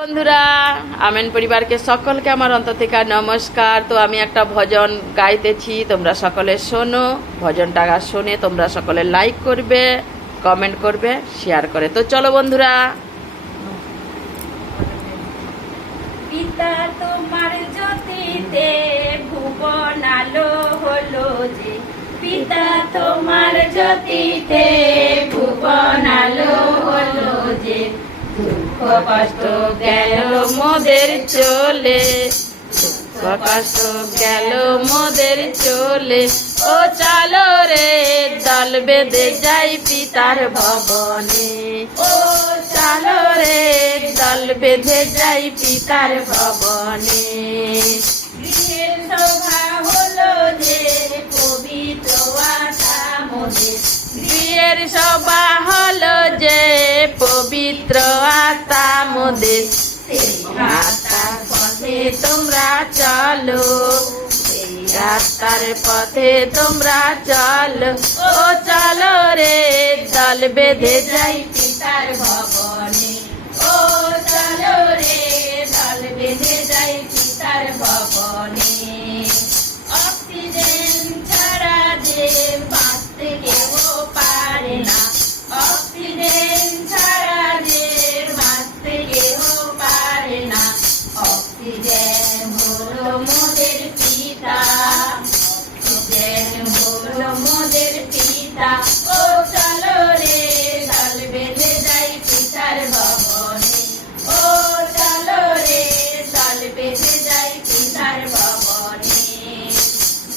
বন্ধুরা, আমেন পরিবারকে সকলকে আমার অন্তর থেকে নমস্কার। তো আমি একটা ভজন গাইতেছি, তোমরা সকলে শোনো। ভজনটা শুনে তোমরা সকলে লাইক করবে, কমেন্ট করবে, শেয়ার করে। তো চলো বন্ধুরা। পিতা তোমার জ্যোতিতে ভুবন আলো হলো যে, পিতা তোমার জ্যোতিতে ভুবন আলো হলো যে, দুঃখ কষ্ট গেল মোদের চলে, দুঃখ কষ্ট গেল মোদের চলে। ও চলো রে দল বেঁধে যাই পিতার ভবনে, ও চলো রে দল বেঁধে যাই পিতার ভবনে। গৃহের শোভা হলো যে পবিত্র আশা মোদের, বিয়ের সভা হলো যে পবিত্র আত্মা মোদের। সেই রাস্তার পথে তোমরা চলো, সেই রাস্তার পথে তোমরা চলো। ও চলো রে দল বেঁধে যাই পিতার ভবনে, ও চলো রে দল বেঁধে যাই পিতার ভবনে। অক্সিজেন ছাড়া যে বাঁচতে কেউ পারে না, অক্সিজেন ছাড়া যে বাঁচতে কেউ পারে না। অক্সিজেন হলো মোদের পিতা, অক্সিজেন হলো মোদের পিতা। ও চলো রে দল বেঁধে যাই পিতার ভবনে, ও চলো রে দল বেঁধে যাই পিতার ভবনে।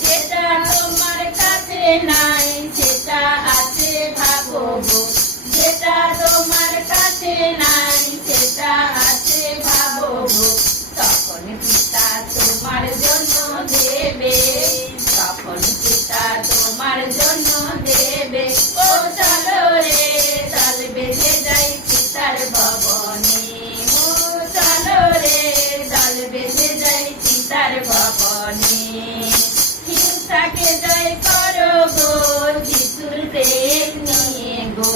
যেটা তোমার কাছে নাই সেটা আছে ভাবো গো, যেটা তোমার কাছে নাই সেটা আছে ভাবো গো। তখন পিতা তোমার জন্য দেবে, তখন পিতা তোমার জন্য দেবে। ও চলো রে দল বেঁধে যাই পিতার ভবনে, ও চলো রে দল বেঁধে যাই পিতার ভবনে। হিংসাকে জয় করো গো যিশুর প্রেম নিয়ে গো,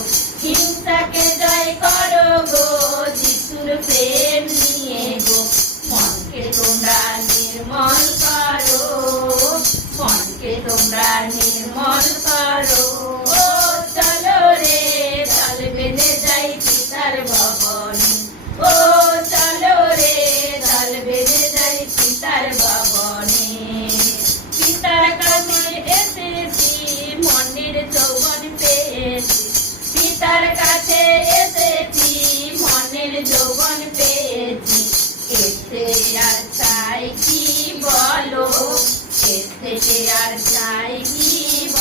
হিংসাকে জয় করো গো যিশুর প্রেম নিয়ে গো। মনকে তোমরা নির্মল করো, মনকে তোমরা নির্মল করো। ও চলো রে দল বেঁধে যাই পিতার ভবনে, ও চলো রে দল বেঁধে যাই পিতার ভবনে। পিতার কাছে এসেছি মনের যৌবন পেয়েছি, পিতার কাছে এসেছি মনের যৌবন পেয়েছি। এতে আর চাই কি বলো, এতে আর চাই কি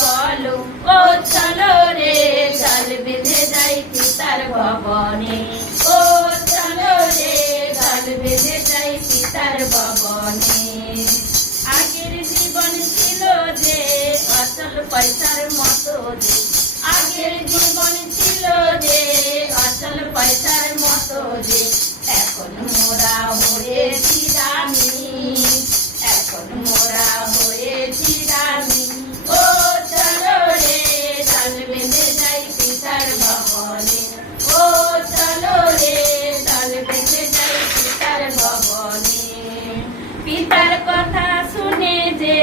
বলো। ও চলো রে দল বেঁধে যাই পিতার ভবনে, ও চলো রে দল বেঁধে যাই পিতার ভবনে। আগের জীবন ছিল যে অচল পয়সার মতো যে, আগের জীবন ছিল যে অচল পয়সার মতো যে। এখন মোরা হয়েছি দামি, এখন মোরা হয়েছি দামি। ও চলো রে দল বেঁধে যাই পিতার ভবনে, ও চলো রে দল বেঁধে যাই পিতার ভবনে। পিতার কথা শুনে যে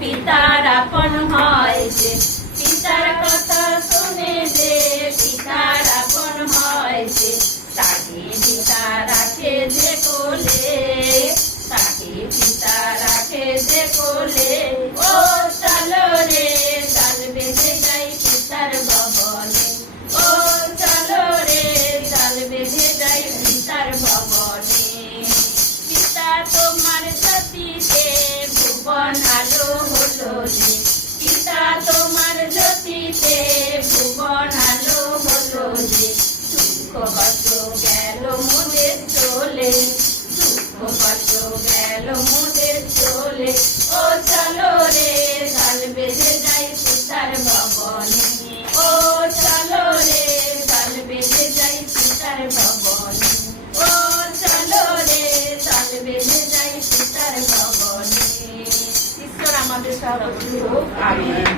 পিতার আপন হয় যে, পিতার কথা শুনে যে পিতার আপন হয় যে। তাকে পিতা রাখে যে কোলে, তাকে পিতা রাখে যে কোলে। ও চলো রে দল বেঁধে যাই পিতার ভবনে, ও চলো রে দল বেঁধে যাই পিতার ভবনে। পিতা তোমার জ্যোতিতে ভুবন আলো হলো যে, পিতা তোমার জ্যোতিতে ভুবন আলো হলো যে। দুঃখ কষ্ট গেল মোদের চলে, দুঃখ কষ্ট গেল মোদের চলে। ও চলো রে দল বেঁধে যাই পিতার ভবনে, ও চলো রে দল বেঁধে যাই পিতার ভবনে, ও চলো রে দল বেঁধে যাই পিতার ভবনে। ঈশ্বর আমাদের সর্বদা। আমিন।